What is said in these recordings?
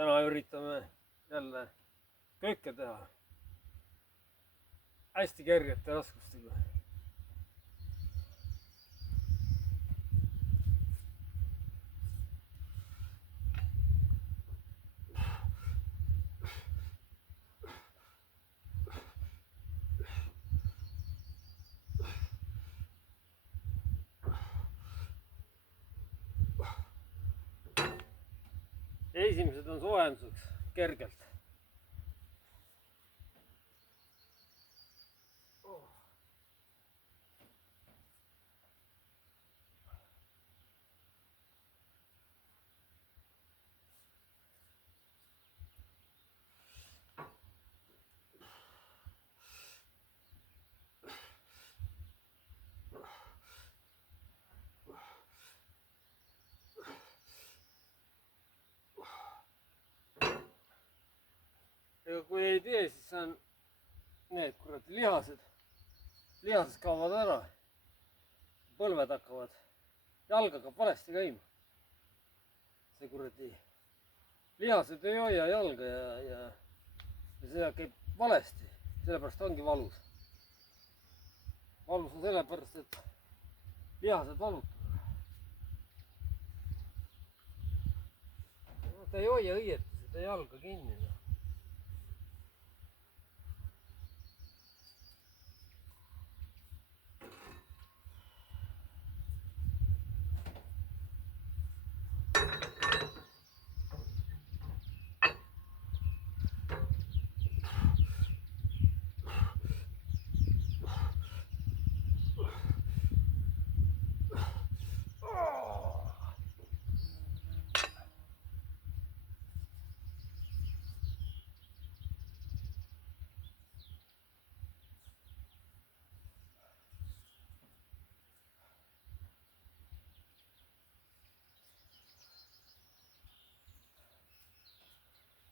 täna üritame jälle kööke teha hästi kergete raskustega. Esimesed on soojenduseks kergelt. Ega kui ei tee, siis on need kuradi lihased kaovad ära. Põlved hakkavad, jalg hakkab valesti käima. See kuradi lihased ei hoia jalga ja see käib valesti, sellepärast ongi valus. Valus on sellepärast, et lihased valutavad. Ta ei hoia õieti seda jalga kinni.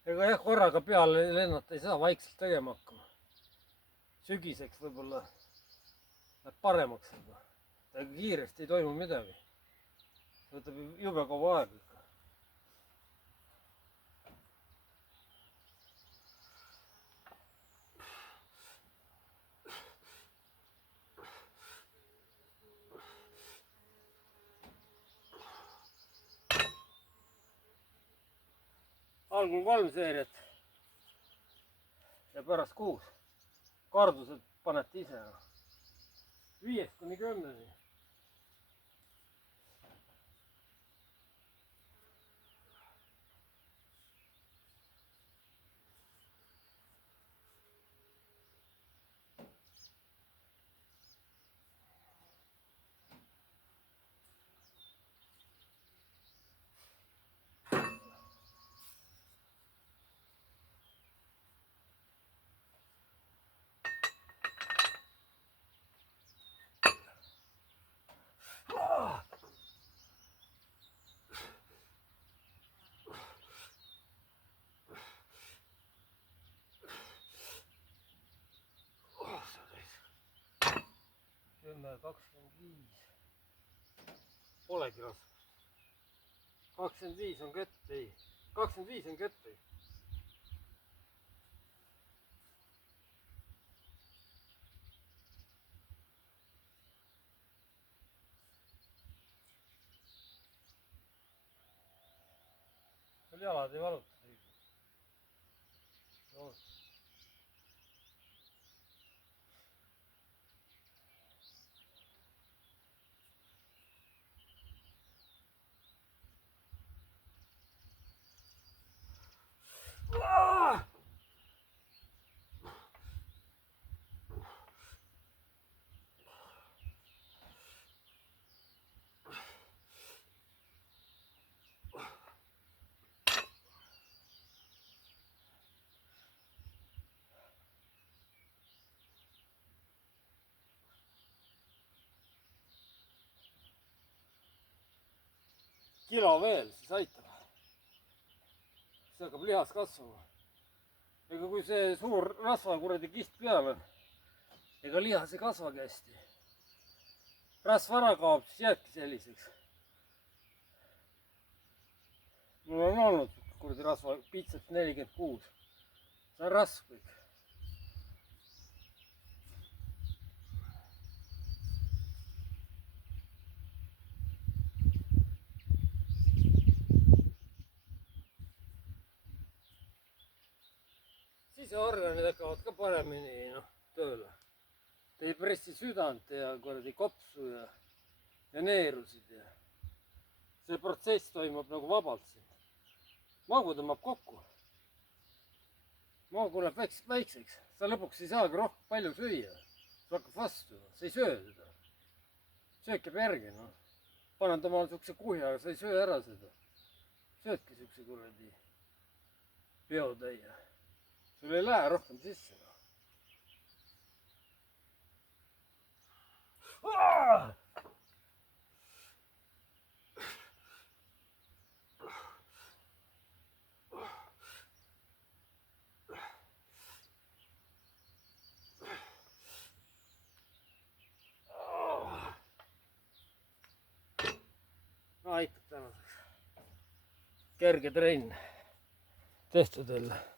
Ega jah, korraga peale lennata ei saa, vaikselt tegema hakkama. Sügiseks võib-olla läheb paremaks juba. Ega kiiresti ei toimu midagi. Võtab jube kaua aega ikka. Algul 3 seeriat ja pärast 6. Kardused panete ise. 5 kuni 10. Kümme, 25. Polegi raskust. 25 on kett, ei. 25 on kett, ei. Sul jalad ei valuta. Kilo veel, siis aitab. Siis hakkab lihas kasvama. Ega kui see suur rasva kuradi kist peal on, ega lihas ei kasvagi hästi. Rasva ära kaob, siis jääbki selliseks. Mul on olnud kuradi rasva, pitsat 46. see on rasv kõik. siseorganid hakkavad ka paremini tööle. ta ei pressi südant ja kuradi kopsu ja neerusid ja see protsess toimub nagu vabalt siin. magu tõmbab kokku. magu läheb väikseks, sa lõpuks ei saagi rohkem palju süüa. sa hakkad vastu, sa ei söö seda. söök jääb järgi, noh. paned omale siukse kuhja, aga sa ei söö ära seda. söödki siukse kuradi peotäie. sul ei lähe rohkem sisse, noh. aitab tänaseks. kerge trenn tehtud jälle.